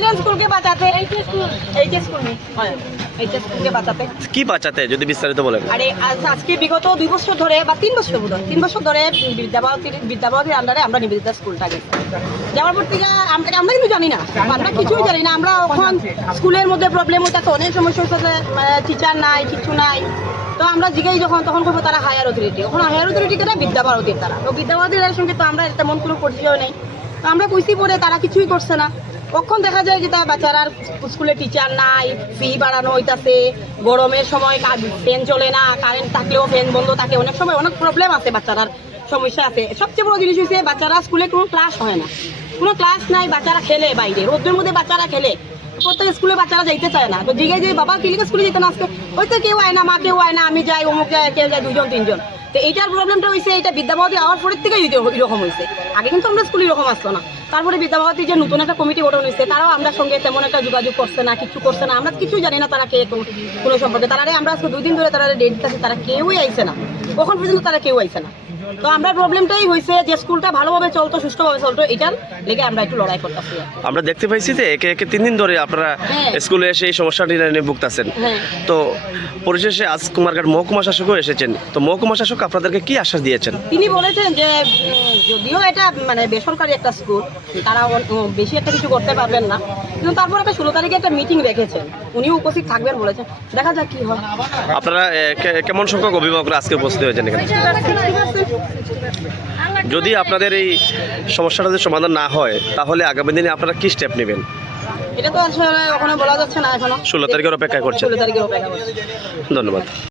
Children school के বাঁচাতে H school নেই এইচ স্কুলকে বাঁচাতে কি বাঁচাতে যদি বিস্তারিত বলেন। আরে আজকে বিগত 2 বছর ধরে বা 3 বছর বোধহয় 3 বছর ধরে বিদ্যাভারতীর আন্ডারে আমরা নিবেদিতা স্কুলটাকে যাওয়ার পর থেকে আমরা কিন্তু জানি না, আমরা কিছুই জানি না। আমরা ওখান স্কুলের মধ্যে প্রবলেম হইতেছে, অনেক সমস্যা হইতেছে, টিচার নাই, কিছু নাই। তো আমরা জিজ্ঞাসা যখন তখন করবো তারা হায়ার অথরিটি, ওখানে হায়ার অথরিটি কেটা বিদ্যাভারতীর তারা, তো বিদ্যাভারতীর সঙ্গে তো আমরা তেমন কোনো পরিচয় নেই। তো আমরা কইছি পরে তারা কিছুই করছে না। কখন দেখা যায় যে তার বাচ্চারা স্কুলে টিচার নাই, ফি বাড়ানো হইতাছে, গরমের সময় ফ্যান চলে না, কারেন্ট থাকলেও ফ্যান বন্ধ থাকে, অনেক সময় অনেক প্রবলেম আছে, বাচ্চারার সমস্যা আছে। সবচেয়ে বড় জিনিস হচ্ছে বাচ্চারা স্কুলে কোনো ক্লাস হয় না, কোনো ক্লাস নাই, বাচ্চারা খেলে বাইরে, রোদের মধ্যে বাচ্চারা খেলে, প্রত্যেক স্কুলে বাচ্চারা যাইতে চায় না। তো জিজ্ঞাসা যে বাবা কিলিকে স্কুলে যেতে না, আজকে হয়তো কেউ আয় না, মা কেউ আয় না, আমি যাই, অমুক যায়, কেউ যায়, 2জন 3জন। তো এইটার প্রবলেমটা হয়েছে, এটা বিদ্যাভারতী আওয়ার পরের থেকে এরকম হয়েছে। আগে কিন্তু আমরা স্কুলে এরকম আসতো না। তারপরে বিদ্যাভারতী যে নতুন একটা কমিটি গঠন হয়েছে, তারাও আমরা সঙ্গে তেমন একটা যোগাযোগ করছে না, কিছু করছে না, আমরা কিছু জানি না তারা কে কোনো সম্পর্কে। তারা আমরা আজকে 2 দিন ধরে তারা ডেট দিতেছে, তারা কেউই আইছে না, কখন পর্যন্ত তারা কেউ আইছে না। তো আমরা প্রবলেমটাই হয়েছে যে স্কুলটা ভালোভাবে চলতো, সুষ্ঠুভাবে চলতো, এটার লেগে আমরা একটু লড়াই করতেছি। আমরা দেখতে পাইছি যে একে 3 দিন ধরে আপনারা স্কুলে এসে এই সমস্যাটি নিয়ে ভুগতেছেন। তো পরিশেষে আজ কুমারঘাট মহকুমা শাসকও এসেছেন, তো মহকুমা শাসক আপনাদেরকে কি আশ্বাস দিয়েছেন? তিনি বলেছেন যে যদিও এটা মানে বেসরকারি একটা স্কুল, তারা বেশি একটা কিছু করতে পারবেন না, কিন্তু তারপর একটা 16 তারিখে একটা মিটিং রেখেছেন, উনিও উপস্থিত থাকবেন বলেছেন, দেখা যাক কি হয়। আপনারা কেমন সংখ্যক অভিভাবকরা আজকে উপস্থিত হয়েছেন এখানে? যদি আপনাদের এই সমস্যাটা যদি সমাধান না হয় তাহলে আগামী দিনে আপনারা কি স্টেপ নেবেন? এটা তো আসলে ওখানে বলা যাচ্ছে না, এখনো 16 তারিখের অপেক্ষা করছেন। 16 তারিখের অপেক্ষা করছি। ধন্যবাদ।